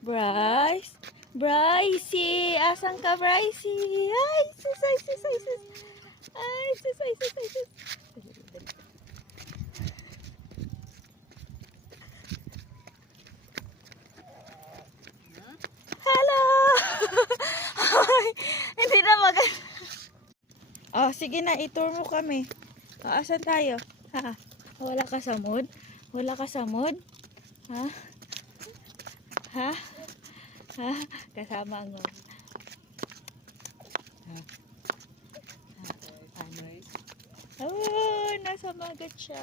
Bryce? Brycey! Asan ka, Brycey? Ay, sus, ay, sus, ay, sus. Ay, sus, ay, sus, ay, sus. Hello! Ay, hindi na maganda. Oh, sige na, itour mo kami. Asan tayo? Ha? Wala ka sa mood? Wala ka sa mood? Ha? Ha? Ha? Kasama ang ha? Ano? Oh, nasa magat siya.